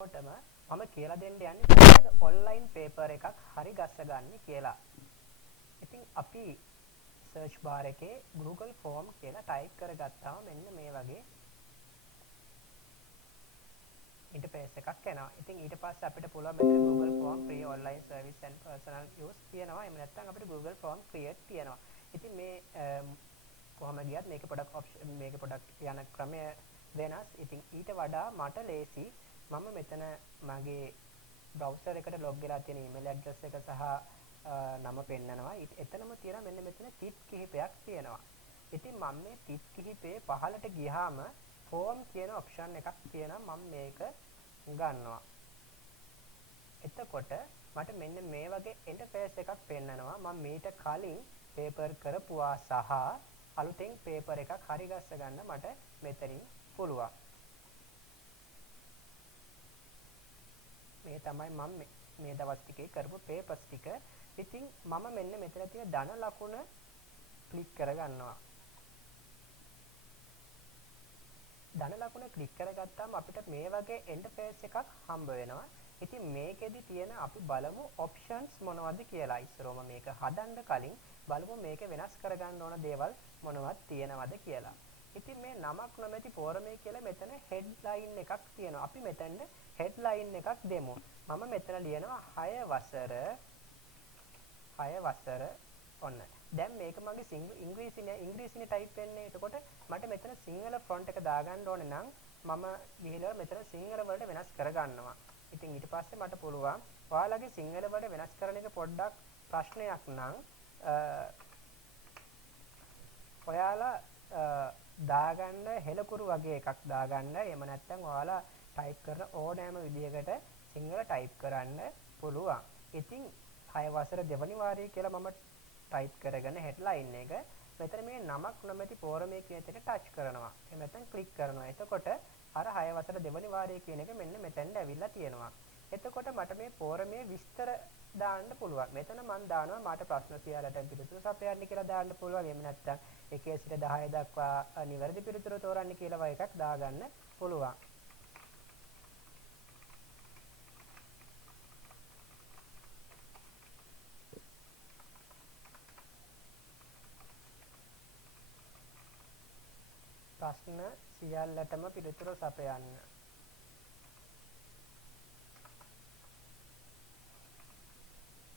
ඔටම මම කියලා දෙන්න යන්නේ කොහොමද ඔන්ලයින් පේපර් එකක් හරි ගස්සගන්නේ කියලා. ඉතින් අපි සර්ච් බාර් එකේ Google Form කියලා ටයිප් කරගත්තාම මෙන්න මේ වගේ ඉන්ටර්ෆේස් එකක් එනවා. ඉතින් ඊට පස්සේ අපිට පුළුවන් මෙතන Google Form free online service and personal use තියෙනවා. එහෙම නැත්නම් අපිට Google Form create තියෙනවා. ඉතින් මේ කොහොම ගියත් මේක පොඩක් යන ක්‍රමය වෙනස්. ඉතින් ඊට වඩා මට ලේසි මම මෙතන මගේ බ්‍රවුසර් එකට ලොග් වෙලා තියෙන ඊමේල් ඇඩ්‍රස් එක සහ නම පෙන්නනවා. එතනම තියෙන මෙන්න මෙතන ටිප් කිහිපයක් තියෙනවා. ඉතින් මම මේ ටිප් කිහිපේ පහලට ගියාම ෆෝම් කියන ඔප්ෂන් එකක් තියෙනවා. මම මේක ගන්නවා. එතකොට මට මෙන්න මේ වගේ ඉන්ටර්ෆේස් එකක් පෙන්නනවා. මම මීට කලින් පේපර් කරපුවා සහ අලුතෙන් පේපර් එකක් හරි ගස්ස ගන්න මට මෙතනින් පුළුවන්. මේ තමයි මම මේ දවස් ටිකේ කරපු පේපර්ස් ටික. ඉතින් මම මෙන්න මෙතන තියෙන ධන ලකුණ ක්ලික් කරගන්නවා. ධන ලකුණ ක්ලික් කරගත්තාම අපිට මේ වගේ ඉන්ටර්ෆේස් එකක් හම්බ වෙනවා. ඉතින් මේකෙදි තියෙන අපි බලමු ඔප්ෂන්ස් මොනවද කියලා. ඉස්සරෝම මේක හදන්න කලින් බලමු මේක වෙනස් කරගන්න ඕන දේවල් මොනවද තියෙනවද කියලා. ඉතින් මේ නමක් නොමැති පෝරමේ කියලා මෙතන හෙඩ්ලයින් එකක් තියෙනවා. අපි මෙතන හෙඩ්ලයින් එකක් දෙමු. මම මෙතන ලියනවා 6 වසර ඔන්න. දැන් මේක මගේ ඉංග්‍රීසිනේ ටයිප් වෙන්නේ. එතකොට මට මෙතන සිංහල ෆොන්ට් එක දාගන්න ඕනේ නම් මම ගිහිල්ලා මෙතන සිංහල වලට වෙනස් කරගන්නවා. ඉතින් ඊට පස්සේ මට පුළුවන් ඔයාලගේ සිංහල වලට වෙනස් කරන එක පොඩ්ඩක් ප්‍රශ්නයක් නම් ඔයාලා දාගන්න හෙලකුරු වගේ එකක් දාගන්න. එහෙම නැත්නම් ඔයාලා ටයිප් කරන ඕනෑම විදිහකට සිංහල ටයිප් කරන්න පුළුවන්. ඉතින් 6 වසර දෙවනි වාරයේ කියලා මම ටයිප් කරගෙන හෙඩ්ලයින් එක මෙතන මේ නමක් නොමැති පෝරමේ කියන එකට ටච් කරනවා. එහෙම නැත්නම් ක්ලික් කරනවා. එතකොට අර 6 වසර දෙවනි වාරයේ කියන එක මෙන්න මෙතෙන්ට ඇවිල්ලා තියෙනවා. එතකොට මට මේ පෝරමේ විස්තර දාන්න පුළුවන්. මෙතන මම දානවා මට ප්‍රශ්න සියල්ලට පිළිතුරු සපයන්න කියලා දාන්න පුළුවන්. එහෙම නැත්නම් 1 සිට 10 දක්වා නිවැරදි පිළිතුරු තෝරන්න කියලා වගේ එකක් දාගන්න පුළුවන්. ප්‍රශ්න සියල්ලටම පිළිතුරු සපයන්න.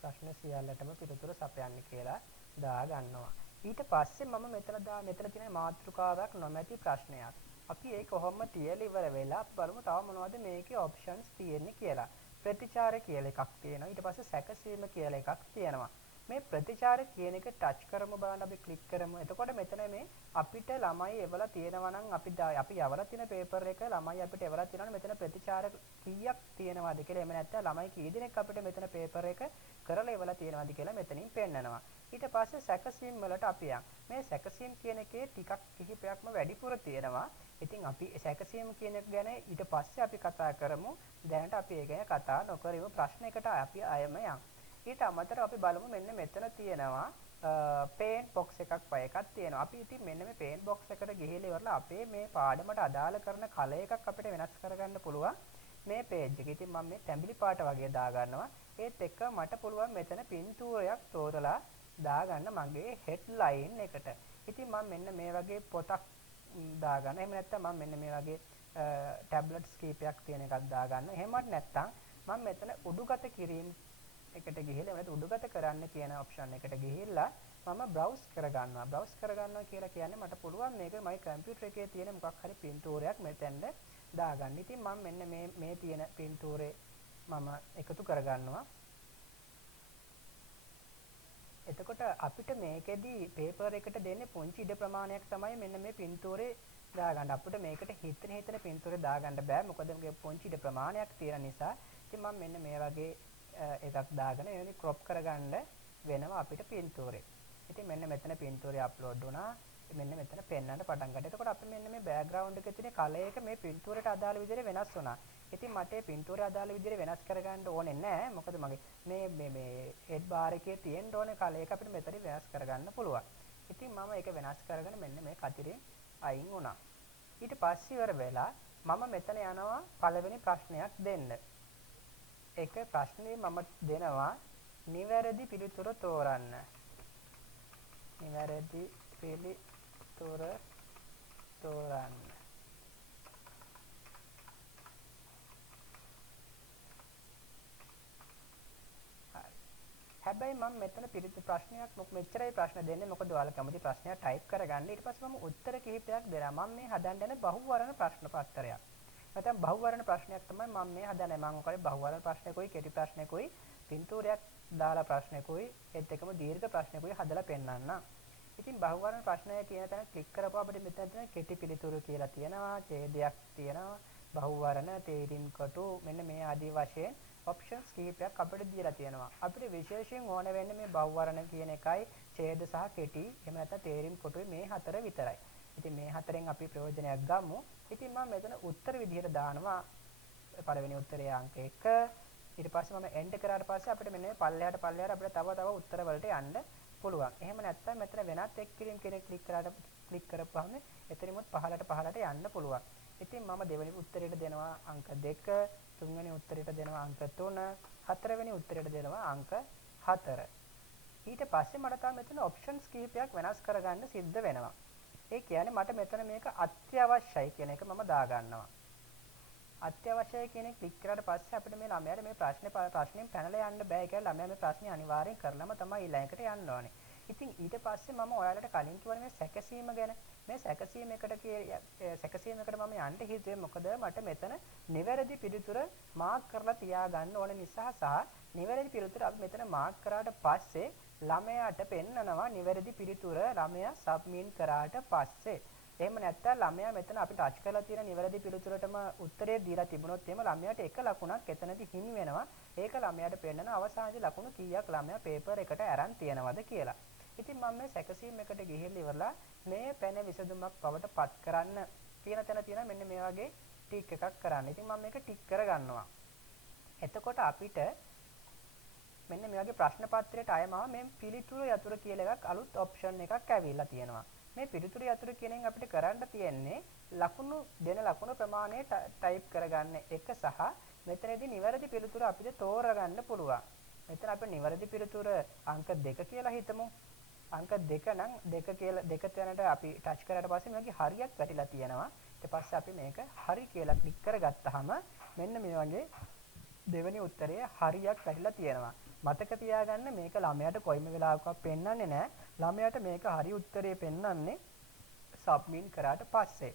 ප්‍රශ්න සියල්ලටම පිළිතුරු සපයන්න කියලා දා ගන්නවා. ඊට පස්සේ මම මෙතන තියෙන මාතෘකාවක් නොමැති ප්‍රශ්නයක්. අපි ඒක කොහොම තියලා ඉවර වෙලා බලමු තව මොනවද මේකේ ඔප්ෂන්ස් තියෙන්නේ කියලා. ප්‍රතිචාර කියලා එකක් තියෙනවා. ඊට පස්සේ සැකසීම කියලා එකක් තියෙනවා. මේ ප්‍රතිචාර කියන එක ටච් කරමු බලන්න අපි ක්ලික් කරමු. එතකොට මෙතන මේ අපිට ළමයි එවලා තියෙනවා නම් අපි යවලා තියෙන පේපර් එක ළමයි අපිට එවලා තියෙනවා මෙතන ප්‍රතිචාර කීයක් තියෙනවද කියලා. එහෙම නැත්නම් ළමයි කී දෙනෙක් අපිට මෙතන පේපර් එක කරලා එවලා තියෙනවද කියලා මෙතනින් පෙන්නනවා. ඊට පස්සේ සැකසීම් වලට අපි යන්. මේ සැකසීම් කියන එකේ ටිකක් කිහිපයක්ම වැඩිපුර තියෙනවා. ඉතින් අපි සැකසීම් කියන එක ගැන ඊට පස්සේ අපි කතා කරමු. දැනට අපි ඒ ගැන කතා නොකරමු. ප්‍රශ්නයකට අපි අයම යන්. ඊට අමතරව අපි බලමු මෙන්න මෙතන තියෙනවා පේන්ට් බොක්ස් එකක් වගේ එකක් තියෙනවා. අපි ඉතින් මෙන්න මේ පේන්ට් බොක්ස් එකට ගිහිල්ලා ඉවරලා අපේ මේ පාඩමට අදාළ කරන කලර් එකක් අපිට වෙනස් කරගන්න පුළුවන් මේ පේජ් එක. ඉතින් මම මේ තැඹිලි පාට වගේ දා ගන්නවා. ඒත් එක්ක මට පුළුවන් මෙතන පින්තූරයක් තෝරලා දාගන්න මගේ හෙඩ්ලයින් එකට. ඉතින් මම මෙන්න මේ වගේ පොතක් දාගන්න. එහෙම නැත්නම් මම මෙන්න මේ වගේ ටැබ්ලට්ස් කීපයක් තියෙන එකක් දාගන්න. එහෙමත් නැත්නම් මම මෙතන උඩුගත කිරීම එකට ගිහිල්ලා එවනත් උඩුගත කරන්න කියන ඔප්ෂන් එකට ගිහිල්ලා මම බ්‍රවුස් කරගන්නවා. බ්‍රවුස් කරගන්නවා කියලා කියන්නේ මට පුළුවන් මේක මගේ කම්පියුටර් එකේ තියෙන මොකක් හරි පින්තූරයක් මෙතෙන්ද දාගන්න. ඉතින් මම මෙන්න මේ තියෙන පින්තූරේ මම එකතු කරගන්නවා. එතකොට අපිට මේකෙදි පේපර් එකට දෙන්නේ පුංචි ඉඩ ප්‍රමාණයක් තමයි මෙන්න මේ පින්තූරේ දාගන්න. අපිට මේකට හිතන පින්තූරේ දාගන්න බෑ. මොකද මේක පුංචි ඉඩ ප්‍රමාණයක් තියෙන නිසා. ඉතින් මම මෙන්න මේ වගේ එකක් දාගෙන එවැනි ක්‍රොප් කරගන්න වෙනවා අපිට පින්තූරේ. ඉතින් මෙන්න මෙතන පින්තූරේ අප්ලෝඩ් වුණා. මෙන්න මෙතන පෙන්වන්න පටන් ගත්තා. එතකොට අපි මෙන්න මේ බෑග්ග්‍රවුන්ඩ් එකේ තියෙන කලර් එක මේ පින්තූරේට අදාළ විදිහට වෙනස් වුණා. ඉතින් මට මේ පින්තූරේ අදාළ විදිහට වෙනස් කරගන්න ඕනේ නැහැ. මොකද මගේ මේ හෙඩ් බාර් එකේ තියෙන්න ඕනේ කලර් එක අපිට මෙතනින් වෙනස් කරගන්න පුළුවන්. ඉතින් මම ඒක වෙනස් කරගෙන මෙන්න මේ කතිරේ අයින් වුණා. ඊට පස්සේ ඉවර වෙලා මම මෙතන යනවා පළවෙනි ප්‍රශ්නයක් දෙන්න. ඒක ප්‍රශ්නේ මම දෙනවා නිවැරදි පිළිතුර තෝරන්න. නිවැරදි පිළිතුර තෝරන්න. හැබැයි මම මෙතන පිළිතුරු ප්‍රශ්නයක් මෙච්චරයි ප්‍රශ්න දෙන්නේ මොකද ඔයාලා කැමති ප්‍රශ්නයක් ටයිප් කරගන්න ඊට පස්සේ මම උත්තර කිහිපයක් දෙනවා මම මේ හදන්න යන බහුවර්ණ ප්‍රශ්න පත්‍රයක් නැත්නම් බහුවර්ණ ප්‍රශ්නයක් තමයි මම මේ හදන්නේ මම ඔකේ බහුවර්ණ ප්‍රශ්නකුයි කෙටි ප්‍රශ්නකුයි පින්තූරයක් දාලා ප්‍රශ්නකුයි ඒත් එකම දීර්ඝ ප්‍රශ්නකුයි හදලා පෙන්නන්න. ඉතින් බහුවර්ණ ප්‍රශ්නය කියන තැන ක්ලික් කරපුවා අපිට මෙතන තියෙන කෙටි පිළිතුරු කියලා තියෙනවා ඡේදයක් තියෙනවා බහුවර්ණ තේරීම් කොටු මෙන්න මේ ආදී වශයෙන් ඔප්ෂන්ස් කිහිපයක් අපිට දීලා තියෙනවා. අපිට විශේෂයෙන් ඕන වෙන්නේ මේ බහුවර්ණ කියන එකයි ඡේද සහ කෙටි එහෙම නැත්නම් තේරීම් කොටුයි මේ හතර විතරයි. ඉතින් මේ හතරෙන් අපි ප්‍රයෝජනයක් ගමු. ඉතින් මම මෙතන උත්තර විදිහට දානවා පළවෙනි උත්තරයේ අංක 1. ඊට පස්සේ මම එන්ටර් කරාට පස්සේ අපිට මෙන්න මේ පල්ලෙහාට අපිට තව උත්තර වලට යන්න පුළුවන්. එහෙම නැත්නම් මෙතන වෙනත් එක් කිරීම කෙනෙක් ක්ලික් කරපුවාම එතනිමුත් පහළට යන්න පුළුවන්. ඉතින් මම දෙවෙනි උත්තරයට දෙනවා අංක 2, තුන්වෙනි උත්තරයට දෙනවා අංක 3, හතරවෙනි උත්තරයට දෙනවා අංක 4. ඊට පස්සේ මට තව මෙතන ඔප්ෂන්ස් කිහිපයක් වෙනස් කරගන්න සිද්ධ වෙනවා. ඒ කියන්නේ මට මෙතන මේක අත්‍යවශ්‍යයි කියන එක මම දාගන්නවා. අත්‍යවශ්‍යයි කියන එක ක්ලික් කරාට පස්සේ අපිට මේ ළමයාට මේ ප්‍රශ්නෙන් පැනලා යන්න බෑ කියලා ළමයා මේ ප්‍රශ්නේ අනිවාර්යෙන් කරලම තමයි ඊළඟට යන්න ඕනේ. ඉතින් ඊට පස්සේ මම ඔයාලට කලින් කිව්වනේ මේ සැකසීම ගැන. මේ සැකසීමකට මම යන්න හිතුවේ මොකද මට මෙතන නිවැරදි පිළිතුර මාක් කරලා තියාගන්න ඕන නිසා සහ නිවැරදි පිළිතුර අපි මෙතන මාක් කරාට පස්සේ ළමයාට පෙන්නනවා නිවැරදි පිළිතුර ළමයා සබ්මිට් කරාට පස්සේ. එහෙම නැත්නම් ළමයා මෙතන අපි ටච් කරලා තියෙන නිවැරදි පිළිතුරටම උත්තරය දීලා තිබුණොත් එහෙම ළමයාට එක ලකුණක් එතනදී හිමි වෙනවා. ඒක ළමයාට පෙන්නන අවසානයේ ලකුණු කීයක් ළමයා පේපර් එකට අරන් තියනවද කියලා. ඉතින් මම මේ සැකසීම් එකට ගිහිල්ලා ඉවරලා මේ පැන විසඳුමක් බවට පත් කරන්න කියන තැන තියෙන මෙන්න මේ වගේ ටික් එකක් කරන්න. ඉතින් මම මේක ටික් කරගන්නවා. එතකොට අපිට මෙන්න මේ වගේ ප්‍රශ්න පත්‍රයට අයමව මේ පිළිතුරු යතුරු කියලා එකක් අලුත් ඔප්ෂන් එකක් ඇවිල්ලා තියෙනවා. මේ පිළිතුරු යතුරු කියනෙන් අපිට කරන්න තියෙන්නේ ලකුණු ප්‍රමාණය ටයිප් කරගන්න එක සහ මෙතනදී නිවැරදි පිළිතුර අපිට තෝරගන්න පුළුවන්. මෙතන අපි නිවැරදි පිළිතුර අංක 2 කියලා හිතමු. අංක 2 නම් 2 කියලා 2 තැනට අපි ටච් කරාට පස්සේ මේකේ හරියක් වැටිලා තියෙනවා. ඊට පස්සේ අපි මේක හරි කියලා ක්ලික් කරගත්තාම මෙන්න මේ වගේ දෙවෙනි උත්තරයේ හරියක් වැටිලා තියෙනවා. මතක තියාගන්න මේක ළමයාට කොයිම වෙලාවකවත් පෙන්වන්නේ නැහැ. ළමයාට මේක හරි උත්තරේ පෙන්වන්නේ සබ්මිට් කරාට පස්සේ.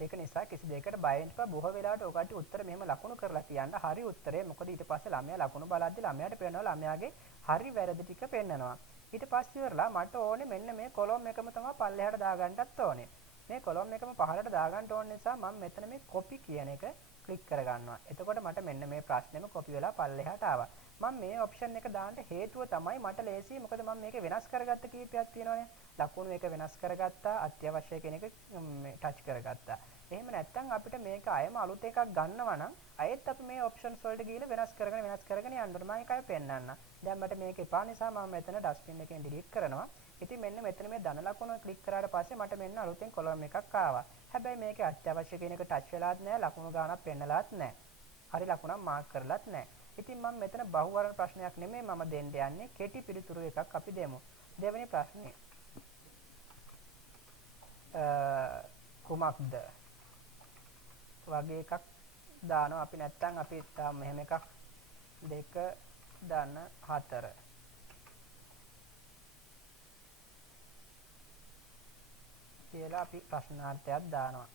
ඒක නිසා කිසි දෙයකට බය වෙන්න එපා. බොහෝ වෙලාවට ඔකට උත්තර මෙහෙම ලකුණු කරලා තියන්න හරි උත්තරේ. මොකද ඊට පස්සේ ළමයා ලකුණු බලද්දි ළමයාට පේනවා ළමයාගේ හරි වැරදි ටික පෙන්නනවා. ඊට පස්සේ ඉවරලා මට ඕනේ මෙන්න මේ කොලම් එකම තමයි පල්ලෙහාට දාගන්නත් ඕනේ. මේ කොලම් එකම පහළට දාගන්න ඕන නිසා මම මෙතන මේ කොපි කියන එක ක්ලික් කරගන්නවා. එතකොට මට මෙන්න මේ ප්‍රශ්නේම කොපි වෙලා පල්ලෙහාට ආවා. මම මේ ඔප්ෂන් එක දාන්න හේතුව තමයි මට ලේසියි. මොකද මම මේක වෙනස් කරගත්ත කීපයක් තියෙනවානේ. ලකුණු එක වෙනස් කරගත්තා, අත්‍යවශ්‍ය කෙනෙක් මේ ටච් කරගත්තා. එහෙම නැත්නම් අපිට මේක අයම අලුත් එකක් ගන්නවා නම් අයෙත් අපි මේ ඔප්ෂන්ස් වලට ගිහලා වෙනස් කරගෙන යන්න ඕනේ. මම ඒකයි පෙන්නන්න. දැන් මට මේක එපා නිසා මම මෙතන ඩස්ට්බින් එකෙන් ඩිලීට් කරනවා. ඉතින් මෙන්න මෙතන මේ ධන ලකුණ ක්ලික් කරාට පස්සේ මට මෙන්න අලුතෙන් කොලම් එකක් ආවා. හැබැයි මේකේ අත්‍යවශ්‍ය කෙනෙක් ටච් වෙලාත් නැහැ, ලකුණු ගානක් පෙන්නලාත් නැහැ. හරි ලකුණක් මාක් කරලාත් නැහැ. ඉතින් මම මෙතන බහුවර්ණ ප්‍රශ්නයක් නෙමෙයි මම දෙන්න යන්නේ කෙටි පිළිතුරු එකක් අපි දෙමු. දෙවෙනි ප්‍රශ්නේ. කුමක්ද? වගේ එකක් දානවා අපි නැත්තම් අපි මෙහෙම එකක් 2 ධන 4 කියලා අපි ප්‍රශ්නාර්ථයක් දානවා.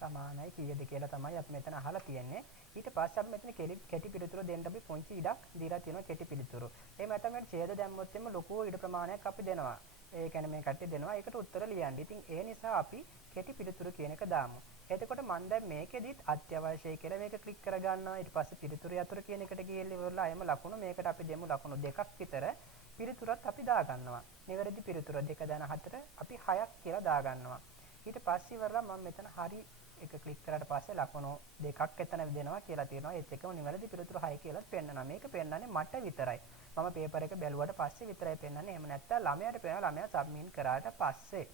සමානයි කීයද කියලා තමයි අපි මෙතන අහලා තියෙන්නේ. ඊට පස්සේ අපි මෙතන කෙටි පිළිතුරු දෙන්න අපි පුංචි ඉඩක් දීලා තියෙනවා කෙටි පිළිතුරු. එහෙම නැත්නම් මේ ඡේද දැම්මොත් එimhe ලොකු ඉඩ ප්‍රමාණයක් අපි දෙනවා. ඒ කියන්නේ මේ කට්ටිය දෙනවා ඒකට උත්තර ලියන්න. ඉතින් ඒ නිසා අපි කෙටි පිළිතුරු කියන එක දාමු. එතකොට මම දැන් මේකෙදිත් අත්‍යවශ්‍යයි කියලා මේක ක්ලික් කරගන්නවා. ඊට පස්සේ පිළිතුරු යතුරු කියන එකට ගිහිල්ලා ඉවරලා එimhe ලකුණු මේකට අපි දෙමු ලකුණු 2ක් විතර. පිළිතුරත් අපි දාගන්නවා. නිවැරදි පිළිතුර 2 ධන 4 අපි 6ක් කියලා දාගන්නවා. ඊට පස්සේ ඉවරලා මම මෙතන හරි එක ක්ලික් කරාට පස්සේ ලකුණු 2ක් එතන දෙනවා කියලා තියෙනවා. ඒත් එකම නිවැරදි පිළිතුරු 6 කියලා පෙන්නනවා. මේක පෙන්නන්නේ මට විතරයි. මම පේපර් එක බැලුවට පස්සේ විතරයි පෙන්වන්නේ. එහෙම නැත්නම් ළමයාට පේනවා ළමයා සබ්මිට් කරාට පස්සේ.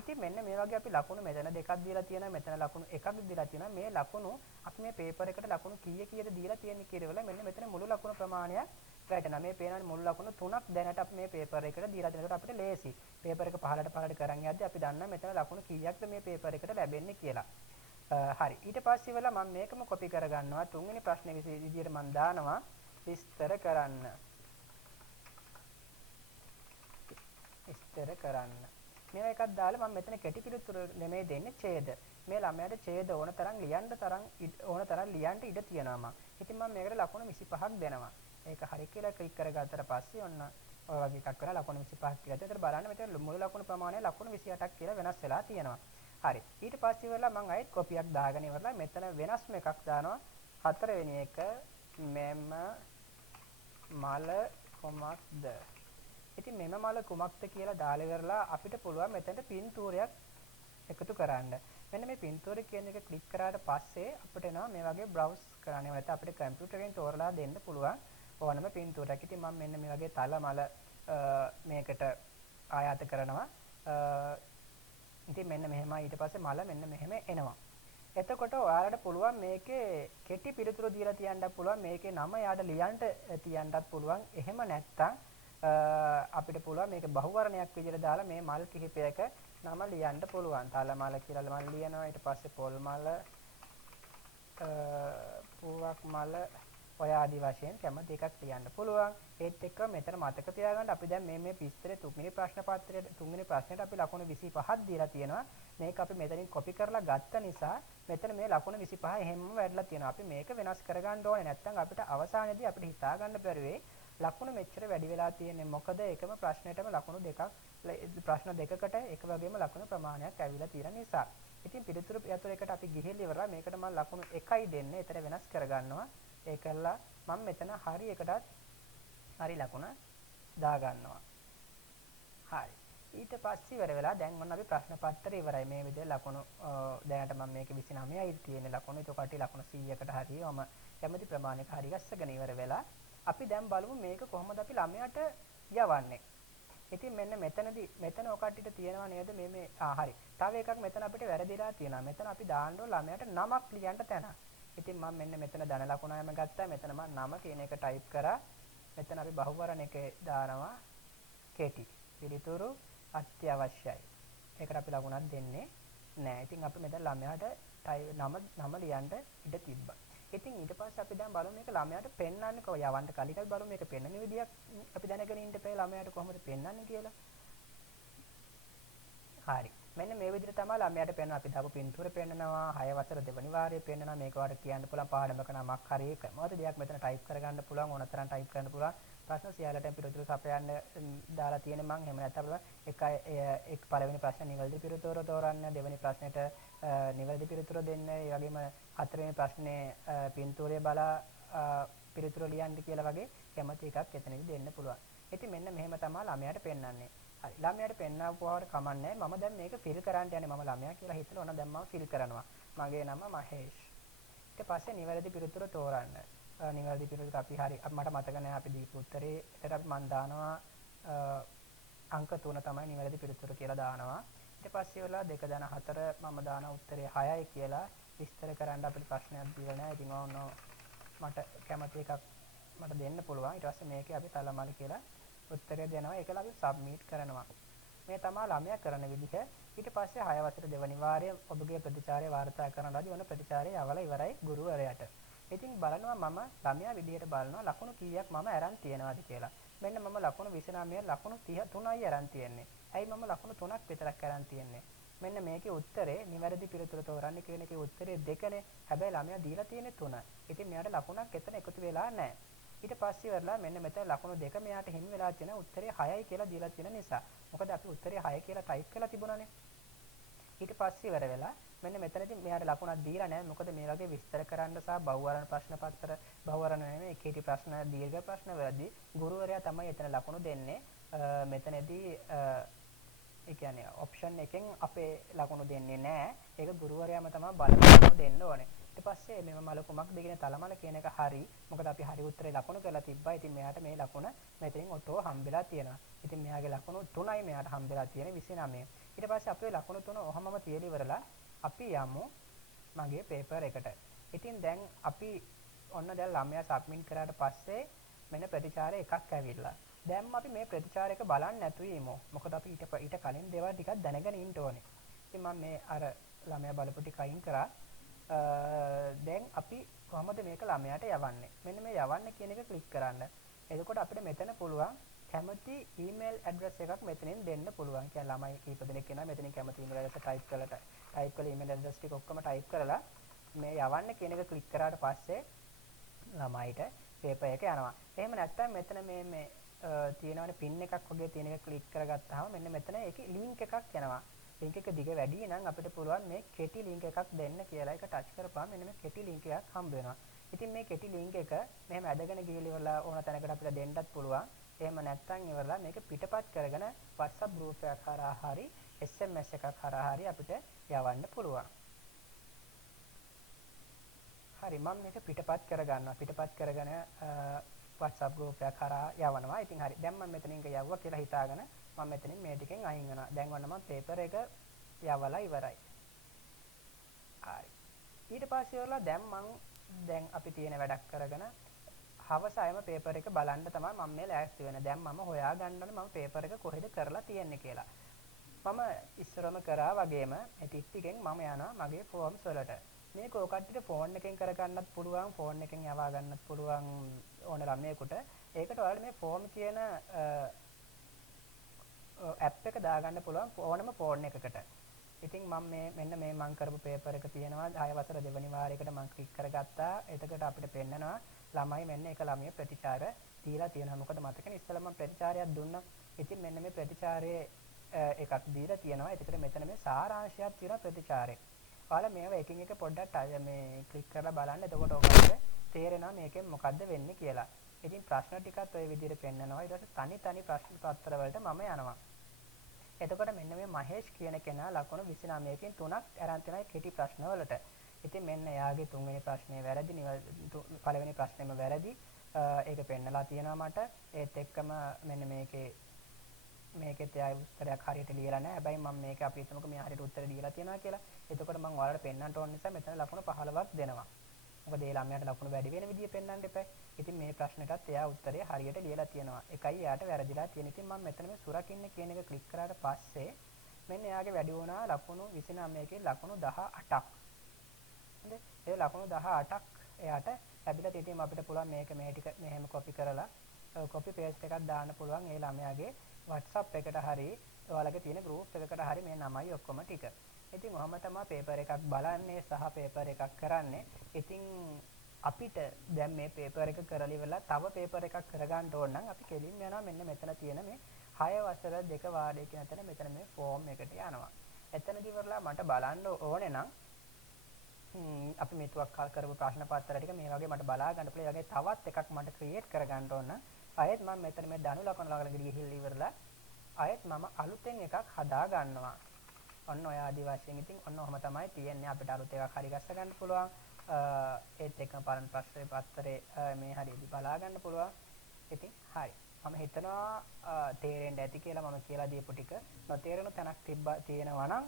ඉතින් මෙන්න මේ වගේ අපි ලකුණු මෙතන දෙකක් දීලා තියෙනවා, මෙතන ලකුණු එකක් දීලා තියෙනවා. මේ ලකුණු අපි මේ පේපර් එකට ලකුණු කීයද දීලා තියෙන්නේ කියලා මෙන්න මෙතන මුළු ලකුණු ප්‍රමාණයක් වැටෙනවා. මේ පේනවනේ මුළු ලකුණු 3ක් දැනට අපි මේ පේපර් එකට දීලා තියෙනවා. ඒකට අපිට ලේසි. පේපර් එක පහළට කරන් යද්දී අපි දන්නා මෙතන ලකුණු කීයක්ද මේ පේපර් එකට ලැබෙන්නේ කියලා. හරි. ඊට පස්සේ වෙලා මම මේකම කොපි කරගන්නවා. තුන්වෙනි ප්‍රශ්නේ විදියට මම දානවා විස්තර කරන්න. විස්තර කරන්න. මේවා එකක් දාලා මම මෙතන කෙටි පිළිතුරු නෙමෙයි දෙන්නේ ඡේද. මේ ළමයාට ඡේද ඕන තරම් ලියන්න ඉඩ තියෙනවා මම. ඉතින් මම මේකට ලකුණු 25ක් දෙනවා. ඒක හරි කියලා ක්ලික් කරගත්තට පස්සේ ඔන්න ඔය වගේ එකක් කරලා ලකුණු 25ක් කියලා. ඒතර බලන්න මෙතන මුළු ලකුණු ප්‍රමාණය ලකුණු 28ක් කියලා වෙනස් වෙලා තියෙනවා. හරි. ඊට පස්සේ ඉවරලා මම ආයෙත් කොපියක් දාගෙන ඉවරලා මෙතන වෙනස්ම එකක් දානවා. හතරවෙනි එක මෙම මල කොමක්ද? ඉතින් මෙම මල කුමක්ද කියලා දාලා ඉවරලා අපිට පුළුවන් මෙතනට පින්තූරයක් එකතු කරන්න. මෙන්න මේ පින්තූරය කියන එක ක්ලික් කරාට පස්සේ අපිට එනවා මේ වගේ බ්‍රවුස් කරන්න. ඒකට අපිට කම්පියුටරෙන් තෝරලා දෙන්න පුළුවන් ඕනම පින්තූරයක්. ඉතින් මම මෙන්න මේ වගේ තල මල මේකට ආයාත කරනවා. ඉතින් මෙන්න මෙහෙමයි ඊට පස්සේ මල මෙන්න මෙහෙම එනවා. එතකොට ඔයාලට පුළුවන් මේකේ කෙටි පිළිතුරු දීලා තියන්නත් පුළුවන්. මේකේ නම යාට ලියන්න තියන්නත් පුළුවන්. එහෙම නැත්නම් අපිට පුළුවන් මේක බහුවර්ණයක් විදිහට දාලා මේ මල් කිහිපයක නම ලියන්න පුළුවන්. තල මල කියලා මල් ලියනවා. ඊට පස්සේ පොල් මල, පුවක් මල ඔය ආදි වශයෙන් කැමති එකක් ලියන්න පුළුවන්. ඒත් එක්ක මෙතන මතක තියාගන්න අපි දැන් මේ පිස්තරේ තුන්වෙනි ප්‍රශ්න පත්‍රයේ තුන්වෙනි ප්‍රශ්නෙට අපි ලකුණු 25ක් දීලා තියෙනවා. මේක අපි මෙතනින් කොපි කරලා ගත්ත නිසා මෙතන මේ ලකුණු 25 එහෙමම වැඩිලා තියෙනවා. අපි මේක වෙනස් කරගන්න ඕනේ. නැත්නම් අපිට අවසානයේදී අපිට හිතා ගන්න බැරි වෙයි ලකුණු මෙච්චර වැඩි වෙලා තියෙන්නේ මොකද එකම ප්‍රශ්නෙටම ලකුණු දෙකක් ප්‍රශ්න දෙකකට එක වගේම ලකුණු ප්‍රමාණයක් ඇවිල්ලා තියෙන නිසා. ඉතින් පිළිතුරු යතුරයකට අපි ගිහිල්ලා ඉවරලා මේකට මම ලකුණු 1යි දෙන්නේ. ඒතර වෙනස් කරගන්නවා. ඒකල්ලා මම මෙතන හරි එකටත් හරි ලකුණ දා ගන්නවා. හරි. ඊට පස්සේ ඉවර වෙලා දැන් ඔන්න අපි ප්‍රශ්න පත්‍රය ඉවරයි. මේ විදිහේ ලකුණු දැනට මම මේක 29යි තියෙන ලකුණු. ඒක කටි ලකුණු 100කට හරියම කැමති ප්‍රමාණයක හරි ගස්සගෙන ඉවර වෙලා අපි දැන් බලමු මේක කොහොමද අපි ළමයාට යවන්නේ. ඉතින් මෙන්න මෙතනදී මෙතන ඔය කට්ටියට තියෙනවා නේද මේ හරි. තව එකක් මෙතන අපිට වැරදිලා තියෙනවා. මෙතන අපි දාන්න ඕන ළමයාට නමක් ලියන්න තැන. ඉතින් මම මෙන්න මෙතන ධන ලකුණයම ගත්තා. මෙතන මම නම කියන එක ටයිප් කරා. මෙතන අපි බහුවර්ණ එකේ දානවා කෙටි. පිළිතුරු අත්‍යවශ්‍යයි. ඒකට අපි ලකුණක් දෙන්නේ නැහැ. ඉතින් අපි මෙතන ළමයාට නම ලියන්න ඉඩ තිබ්බා. ඉතින් ඊට පස්සේ අපි දැන් බලමු මේක ළමයාට පෙන්වන්නේ කොහොමද? යවන්න කලිකල් බලමු මේක පෙන්වන විදියක් අපි දැනගෙන ඉන්න බෑ ළමයාට කොහොමද පෙන්වන්නේ කියලා. හරි. මෙන්න මේ විදිහට තමයි ළමයාට පෙන්වන අපි දාපු පින්තූරය පෙන්වනවා 6 වසර දෙවනි වාරයේ පෙන්වනවා මේක වට කියන්න පුළුවන් පාඩමක නමක් හරි ඒක මොකද දෙයක් මෙතන ටයිප් කරගන්න පුළුවන් ඕන තරම් ටයිප් කරන්න පුළුවන් ප්‍රශ්න සියල්ලටම පිළිතුරු සපයන්න දාලා තියෙන මම එහෙම නැත්නම් එක පළවෙනි ප්‍රශ්න නිවැරදි පිළිතුර තෝරන්න දෙවෙනි ප්‍රශ්නෙට නිවැරදි පිළිතුර දෙන්න ඒ වගේම හතරවෙනි ප්‍රශ්නේ පින්තූරය බලා පිළිතුර ලියන්න කියලා වගේ කැමති එකක් එතනදී දෙන්න පුළුවන්. ඉතින් මෙන්න මෙහෙම තමයි ළමයාට පෙන්වන්නේ. හරි ළමයාට පෙන්වපුවාට කමන්නේ මම දැන් මේක ෆිල් කරන්න යන්නේ මම ළමයා කියලා හිතලා ඕන දැන් මම ෆිල් කරනවා. මගේ නම මහේෂ්. ඊට පස්සේ නිවැරදි පිළිතුර තෝරන්න. නිවැරදි පිළිතුර අපි හරි මට මතක නැහැ අපි දීපු උත්තරේ ඒකට අපි මන් දානවා අංක 3 තමයි නිවැරදි පිළිතුර කියලා දානවා. ඊට පස්සේ වල 2 දන 4 මම දාන උත්තරේ 6යි කියලා විස්තර කරන්න අපිට ප්‍රශ්නයක් දීලා නැහැ. ඉතින් ඕන මට කැමති එකක් මට දෙන්න පුළුවන්. ඊට පස්සේ මේකේ අපි තලමල් කියලා උත්තරය දෙනවා. ඒකලා අපි සබ්මිට් කරනවා. මේ තමයි ළමයා කරන විදිහ. ඊට පස්සේ 6 වසර දෙවනි වාරයේ ඔබගේ ප්‍රතිචාරය වාර්තා කරනවාදී ඔන්න ප්‍රතිචාරය යවලා ඉවරයි ගුරුවරයාට. ඉතින් බලනවා මම ළමයා විදිහට බලනවා ලකුණු කීයක් මම අරන් තියනවාද කියලා. මෙන්න මම ලකුණු 29 ලකුණු 33යි අරන් තියන්නේ. ඇයි මම ලකුණු 3ක් විතරක් අරන් තියන්නේ? මෙන්න මේකේ උත්තරේ නිවැරදි පිළිතුර තෝරන්න කියන එකේ උත්තරේ 2නේ. හැබැයි ළමයා දීලා තියෙන්නේ 3. ඉතින් මෙයාට ලකුණක් එතන එකතු වෙලා නැහැ. ඊට පස්සේ ඉවරලා මෙන්න මෙතන ලකුණු 2 මෙයාට හිමි වෙලා තියෙන උත්තරේ 6යි කියලා දීලා තියෙන නිසා. මොකද අපි උත්තරේ 6 කියලා ටයිප් කරලා තිබුණානේ. ඊට පස්සේ ඉවර වෙලා මෙන්න මෙතනදී මෙයාට ලකුණක් දීලා නැහැ. මොකද මේ වගේ විස්තර කරන්න සහ බහුවර්ණ ප්‍රශ්න පත්‍ර බහුවර්ණ නෙමෙයි කෙටි ප්‍රශ්න දීර්ඝ ප්‍රශ්න වලදී ගුරුවරයා තමයි එතන ලකුණු දෙන්නේ. මෙතනදී ඒ කියන්නේ ඔප්ෂන් එකෙන් අපේ ලකුණු දෙන්නේ නැහැ. ඒක ගුරුවරයාම තමයි බලලා දෙන්න ඕනේ. ඊට පස්සේ මෙම මල කුමක්ද කියන තලමල කියන එක හරි. මොකද අපි හරි උත්තරේ ලකුණු කරලා තිබ්බා. ඉතින් මෙයාට මේ ලකුණ මෙතනින් ඔටෝ හම්බෙලා තියෙනවා. ඉතින් මෙයාගේ ලකුණු 3යි මෙයාට හම්බෙලා තියෙන්නේ 29. ඊට පස්සේ අපේ ලකුණු 3 ඔහමම තියලා ඉවරලා අපි යමු මගේ පේපර් එකට. ඉතින් දැන් අපි ඔන්න දැන් ළමයා සබ්මිට් කරාට පස්සේ මෙන්න ප්‍රතිචාරය එකක් ඇවිල්ලා. දැන් අපි මේ ප්‍රතිචාර එක බලන්න නැතුව ඉමු. මොකද අපි ඊට කලින් දේවල් ටිකක් දැනගෙන ඉන්න ඕනේ. ඉතින් මම මේ අර ළමයා බලපු ටික අයින් කරා. දැන් අපි කොහොමද මේක ළමයාට යවන්නේ? මෙන්න මේ යවන්න කියන එක ක්ලික් කරන්න. එතකොට අපිට මෙතන පුළුවන් කැමති ඊමේල් ඇඩ්‍රස් එකක් මෙතනින් දෙන්න පුළුවන්. කියන්නේ ළමයි කීප දෙනෙක් කෙනා මෙතනින් කැමති ඊමේල් ඇඩ්‍රස් ටයිප් කරලා ඊමේල් ඇඩ්‍රස් ටික ඔක්කොම ටයිප් කරලා මේ යවන්න කියන එක ක්ලික් කරාට පස්සේ ළමයිට පේපර් එක යනවා. එහෙම නැත්නම් මෙතන මේ තියෙනවනේ පින් එකක් වගේ තියෙන එක ක්ලික් කරගත්තාම මෙන්න මෙතන ඒකේ ලින්ක් එකක් එනවා. ලින්ක් එක දිග වැඩි නම් අපිට පුළුවන් මේ කෙටි ලින්ක් එකක් දෙන්න කියලා. ඒක ටච් කරපුවාම මෙන්න මේ කෙටි ලින්ක් එකක් හම්බ වෙනවා. ඉතින් මේ කෙටි ලින්ක් එක මෙහෙම ඇදගෙන ගිහලා ඉවරලා ඕන තැනකට අපිට දෙන්නත් පුළුවන්. එහෙම නැත්නම් ඉවරලා මේක පිටපත් කරගෙන WhatsApp group එකක් හරහා හරි SMS එකක් හරහා හරි අපිට යවන්න පුළුවන්. හරි මම මේක පිටපත් කරගන්නවා. පිටපත් කරගෙන WhatsApp group එකක් හරහා යවනවා. ඉතින් හරි. දැන් මම මෙතනින් යවුවා කියලා හිතාගෙන මම මෙතනින් මේ ටිකෙන් අයින් වෙනවා. දැන් ඔන්න මම පේපර් එක යවලා ඉවරයි. හරි. ඊට පස්සේ වල දැන් අපි තියෙන වැඩක් කරගෙන හවස අයම පේපර් එක බලන්න තමයි මම මේ ලෑස්ති වෙන්නේ. දැන් මම හොයා ගන්න ඕනේ මම පේපර් එක කොහෙද කරලා තියන්නේ කියලා. මම ඉස්සරම කරා වගේම මේ ටික් ටිකෙන් මම යනවා මගේ ෆෝම්ස් වලට. මේක ඔය කට්ටියට ෆෝන් එකෙන් කරගන්නත් පුළුවන්, ෆෝන් එකෙන් යවා ගන්නත් පුළුවන් ඕන ළමයෙකුට. ඒකට ඔයාලට මේ ෆෝම් කියන ඇප් එක දාගන්න පුළුවන් ඕනම ෆෝන් එකකට. ඉතින් මම මෙන්න මේ මම කරපු පේපර් එක තියෙනවා 6 වසර දෙවෙනි වාරයකට මම ක්ලික් කරගත්තා. එතකොට අපිට පෙන්නනවා ළමයි මෙන්න එක ළමයේ ප්‍රතිචාර දීලා තියෙනවා. මොකද මතකනේ ඉස්සෙල්ලා මම ප්‍රතිචාරයක් දුන්නා. ඉතින් මෙන්න මේ ප්‍රතිචාරයේ එකක් දීලා තියෙනවා. ඒකට මෙතන මේ සාරාංශයක් තියෙනවා ප්‍රතිචාරේ. ඔයාලා මේවා එකින් එක පොඩ්ඩක් මේ ක්ලික් කරලා බලන්න. එතකොට ඔයාලට තේරෙනවා මේකෙන් මොකද්ද වෙන්නේ කියලා. ඉතින් ප්‍රශ්න ටිකත් ওই විදිහට පෙන්නනවා. ඊට පස්සේ තනි ප්‍රශ්න පත්‍ර වලට මම යනවා. එතකොට මෙන්න මේ මහේෂ් කියන කෙනා ලකුණු 29කින් 3ක් අරන් තියෙනවා කෙටි ප්‍රශ්න වලට. ඉතින් මෙන්න එයාගේ තුන්වෙනි ප්‍රශ්නේ වැරදි, පළවෙනි ප්‍රශ්නේම වැරදි. ඒක පෙන්නලා තියෙනවා මට. ඒත් එක්කම මෙන්න මේකෙත් එයා උත්තරයක් හරියට ලියලා නැහැ. හැබැයි මම මේක අපි හිතමුකෝ මෙයා හරියට උත්තර දීලා තියෙනවා කියලා. එතකොට මම ඔයාලට පෙන්නන්න ඕන නිසා මෙතන ලකුණු 15ක් දෙනවා. මොකද ඒ ළමයාට ලකුණු වැඩි වෙන විදිය පෙන්වන්න එපා. ඉතින් මේ ප්‍රශ්නෙටත් එයා උත්තරය හරියට ලියලා තියෙනවා. එකයි එයාට වැරදිලා තියෙන. ඉතින් මම මෙතන මේ සුරකින්න කියන එක ක්ලික් කරාට පස්සේ මෙන්න එයාගේ වැඩි වුණා ලකුණු 29කින් ලකුණු 18ක්. හරිද? ඒ ලකුණු 18ක් එයාට ලැබිලා තියෙනවා. අපිට පුළුවන් මේක මේ ටික මෙහෙම කොපි කරලා කොපි පේස්ට් එකක් දාන්න පුළුවන් ඒ ළමයාගේ WhatsApp එකට හරි ඔයාලගේ තියෙන group එකකට හරි මේ නමයි ඔක්කොම ටික. ඉතින් ඔහම තමයි පේපර් එකක් බලන්නේ සහ පේපර් එකක් කරන්නේ. ඉතින් අපිට දැන් මේ පේපර් එක කරලා ඉවරලා තව පේපර් එකක් කරගන්න ඕන නම් අපි කෙලින්ම යනවා මෙන්න මෙතන තියෙන මේ 6 වසර 2 වාරය කියන තැන මෙතන මේ ෆෝම් එකට යනවා. එතනදි ඉවරලා මට බලන්න ඕනේ නම් අපි මේ තුවක් කල් කරපු ප්‍රශ්න පත්‍ර ටික මේ වගේ මට බලා ගන්න පුළුවන්. ඒ වගේ තවත් එකක් මට ක්‍රියේට් කරගන්න ඕන නම් ආයෙත් මම මෙතන මේ දනු ලකුණු ළඟට ගිහිල්ලා ඉවරලා ආයෙත් මම අලුතෙන් එකක් හදා ගන්නවා. ඔන්න ඔය ආදි වශයෙන් ඉතින් ඔන්න ඔහම තමයි තියෙන්නේ. අපිට අලුත් එකක් හරි ගස්ස ගන්න පුළුවන්. ඒත් එක්කම පරණ ප්‍රශ්න පත්‍රේ මේ හරියදී බලා ගන්න පුළුවන්. ඉතින් හරි. මම හිතනවා තේරෙන්න ඇති කියලා මම කියලා දීපු ටික. නොතේරෙන තැනක් තියෙනවා නම්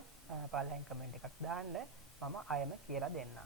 පල්ලෙන් කමෙන්ට් එකක් දාන්න. මම අයම කියලා දෙන්නම්.